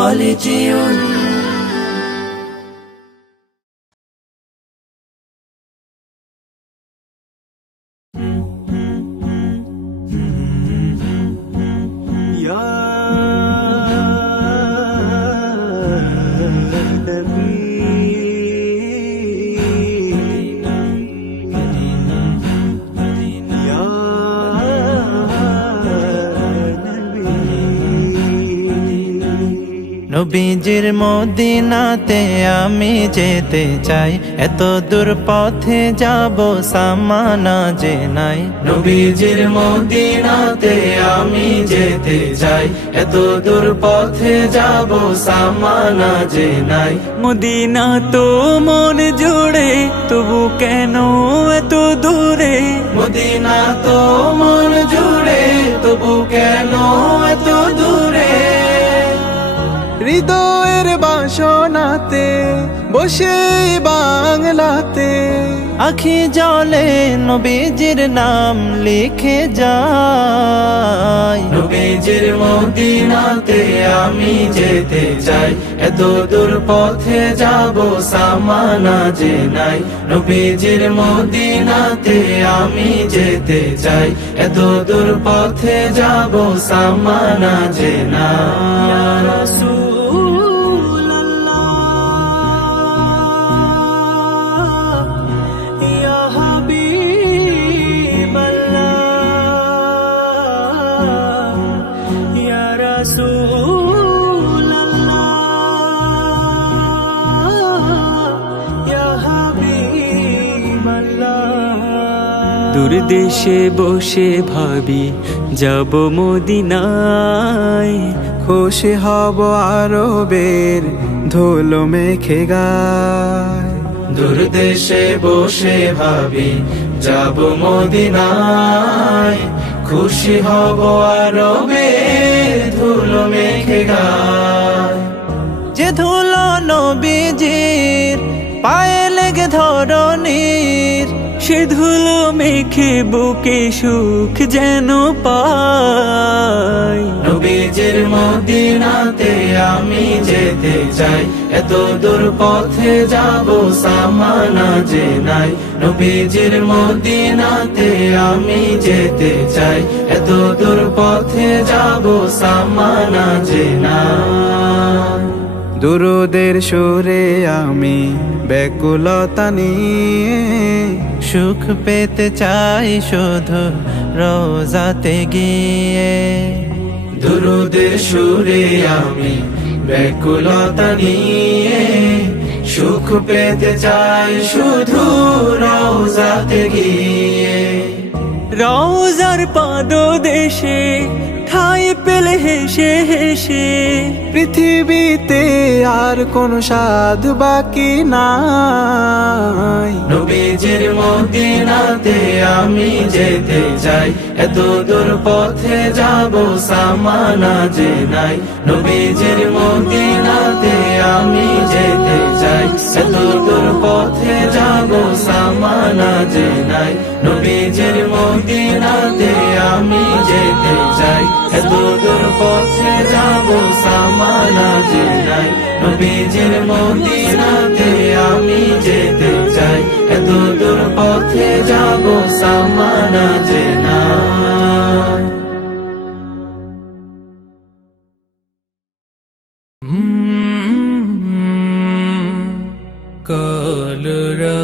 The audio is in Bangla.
خالدون নবীজির মদিনাতে আমি যেতে চাই, এত দূর পথে যাব সামানা যে নাই। নবীজির মদিনাতে আমি যেতে চাই, এত দূর পথে যাব সামানা যে নাই। মদিনা তো মন জুড়ে, তবু কেন এত দূরে? মদিনা তো মন জুড়ে, তবু কেন এত দূরে? হৃদয়ের বাসনাতে বসে বাংলাতে আখি জলে নবীজির নাম লিখে যাই। নবীজির মদিনাতে আমি যেতে চাই, এত দূর পথে যাব সামানা যে নাই। নবীজির মদিনাতে আমি যেতে চাই, এত দূর পথে যাব সামানা যে নাই। দূর দেশে বসে ভাবি যাব মদিনায়, খুশি হব আরবের ধুলো মেখে গায়। দূর দেশে বসে ভাবি যাব মদিনায়, খুশি হব আরবের ধুলো মেখে গায়। যে ধুলো নবীজির পায়ে লেগে ধরণীর, সে ধুলো মেখে বুকে সুখ যেন পাই। নবীজির মদিনাতে আমি যেতে চাই, এত দূর পথে যাব সামানা যে নাই। নবীজির মদিনাতে আমি যেতে চাই, এত দূর পথে যাব সামানা যে নাই। দুরুদের সুরে আমি ব্যাকুলতা নিয়ে সুখ পেতে চাই শুধু রোজাতে গিয়ে। দুরুদের সুরে আমি ব্যাকুলতা নিয়ে সুখ পেতে চাই শুধু রওজাতে গিয়ে। রওজার পাদদেশে ঠাই পেলে হেসে হেসে, পৃথিবীতে আর কোন সাধ বাকি নাই। নবীজির মদিনাতে আমি যেতে চাই, এত দূর পথে যাব সামানা যে নাই। নবীজির মদিনাতে আমি যেতে চাই, এত দূর পথে যাব সামানা যে নাই। নবীজির মদিনাতে আমি যেতে চাই, এত দূর পথে যাব সামানা যে নাই। নবীজির মদিনাতে আমি যেতে চাই, এত দূর পথে যাব সামানা যে নাই। কলরা